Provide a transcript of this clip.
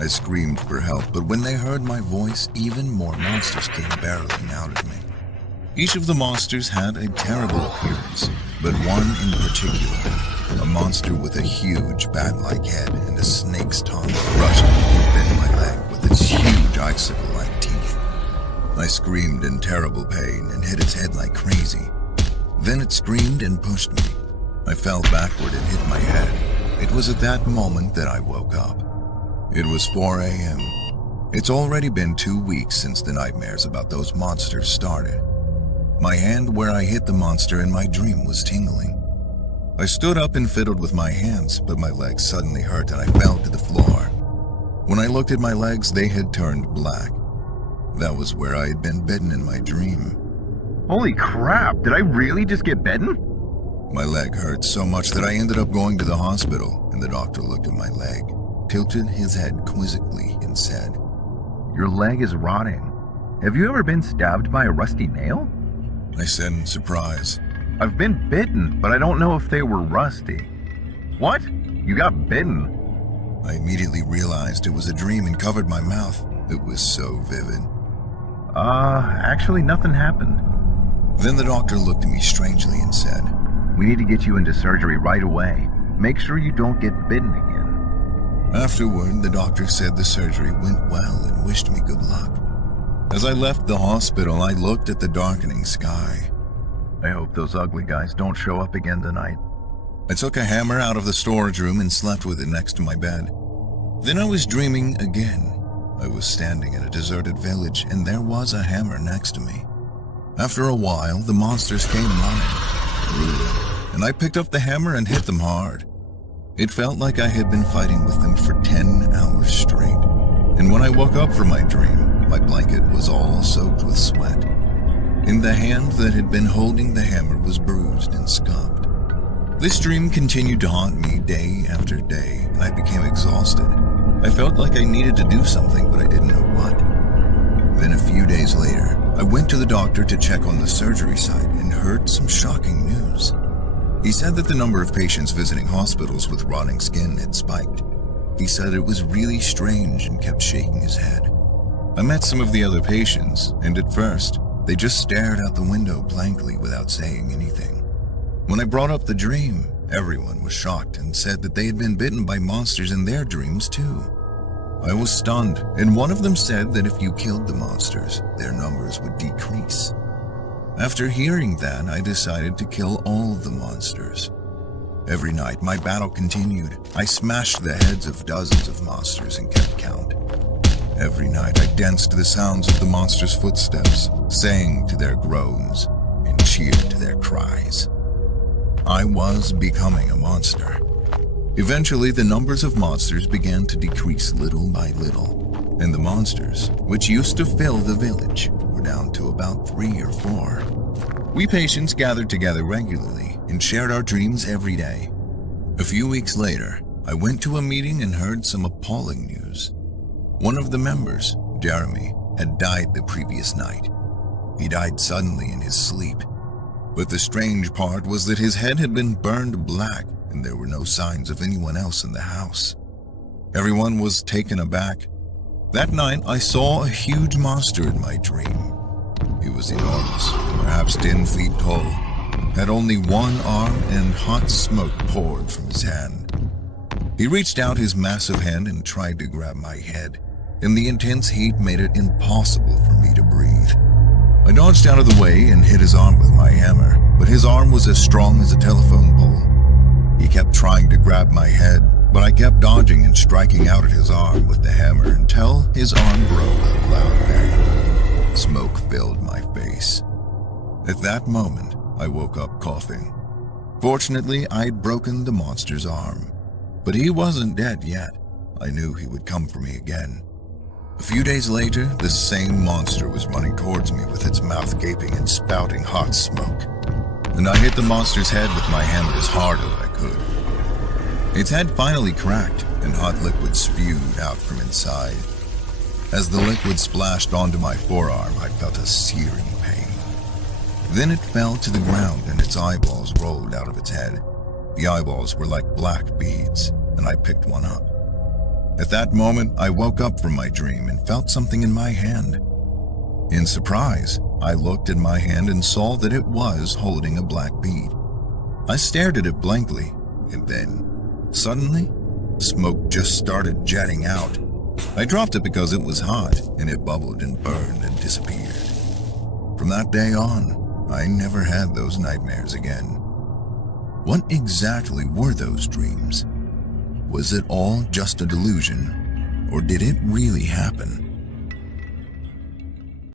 I screamed for help, but when they heard my voice, even more monsters came barreling out at me. Each of the monsters had a terrible appearance, but one in particular, a monster with a huge bat-like head and a snake's tongue, rushed and bit my leg with its huge icicle-like teeth. I screamed in terrible pain and hit its head like crazy. Then it screamed and pushed me. I fell backward and hit my head. It was at that moment that I woke up. It was 4 a.m. It's already been 2 weeks since the nightmares about those monsters started. My hand where I hit the monster in my dream was tingling. I stood up and fiddled with my hands, but my legs suddenly hurt and I fell to the floor. When I looked at my legs, they had turned black. That was where I had been bitten in my dream. Holy crap, did I really just get bitten? My leg hurt so much that I ended up going to the hospital, and the doctor looked at my leg, tilted his head quizzically, and said, "Your leg is rotting. Have you ever been stabbed by a rusty nail?" I said in surprise. "I've been bitten, but I don't know if they were rusty." "What? You got bitten?" I immediately realized it was a dream and covered my mouth. It was so vivid. Actually nothing happened." Then the doctor looked at me strangely and said, "We need to get you into surgery right away. Make sure you don't get bitten again." Afterward, the doctor said the surgery went well and wished me good luck. As I left the hospital, I looked at the darkening sky. I hope those ugly guys don't show up again tonight. I took a hammer out of the storage room and slept with it next to my bed. Then I was dreaming again. I was standing in a deserted village, and there was a hammer next to me. After a while, the monsters came running, and I picked up the hammer and hit them hard. It felt like I had been fighting with them for 10 hours straight, and when I woke up from my dream, my blanket was all soaked with sweat. And the hand that had been holding the hammer was bruised and scuffed. This dream continued to haunt me day after day, and I became exhausted. I felt like I needed to do something, but I didn't know what. Then a few days later, I went to the doctor to check on the surgery site and heard some shocking news. He said that the number of patients visiting hospitals with rotting skin had spiked. He said it was really strange and kept shaking his head. I met some of the other patients, and at first, they just stared out the window blankly without saying anything. When I brought up the dream, everyone was shocked and said that they had been bitten by monsters in their dreams too. I was stunned, and one of them said that if you killed the monsters, their numbers would decrease. After hearing that, I decided to kill all the monsters. Every night, my battle continued. I smashed the heads of dozens of monsters and kept count. Every night, I danced to the sounds of the monsters' footsteps, sang to their groans, and cheered to their cries. I was becoming a monster. Eventually, the numbers of monsters began to decrease little by little, and the monsters, which used to fill the village, were down to about 3 or 4. We patients gathered together regularly and shared our dreams every day. A few weeks later, I went to a meeting and heard some appalling news. One of the members, Jeremy, had died the previous night. He died suddenly in his sleep. But the strange part was that his head had been burned black and there were no signs of anyone else in the house. Everyone was taken aback. That night, I saw a huge monster in my dream. He was enormous, perhaps 10 feet tall, had only one arm, and hot smoke poured from his hand. He reached out his massive hand and tried to grab my head, and the intense heat made it impossible for me to breathe. I dodged out of the way and hit his arm with my hammer, but his arm was as strong as a telephone pole. He kept trying to grab my head, but I kept dodging and striking out at his arm with the hammer until his arm broke with a loud bang. Smoke filled my face. At that moment, I woke up coughing. Fortunately, I'd broken the monster's arm, but he wasn't dead yet. I knew he would come for me again. A few days later, the same monster was running towards me with its mouth gaping and spouting hot smoke, and I hit the monster's head with my hammer as hard as I could. Its head finally cracked, and hot liquid spewed out from inside. As the liquid splashed onto my forearm, I felt a searing pain. Then it fell to the ground and its eyeballs rolled out of its head. The eyeballs were like black beads, and I picked one up. At that moment, I woke up from my dream and felt something in my hand. In surprise, I looked at my hand and saw that it was holding a black bead. I stared at it blankly, and then, suddenly, smoke just started jetting out. I dropped it because it was hot, and it bubbled and burned and disappeared. From that day on, I never had those nightmares again. What exactly were those dreams? Was it all just a delusion, or did it really happen?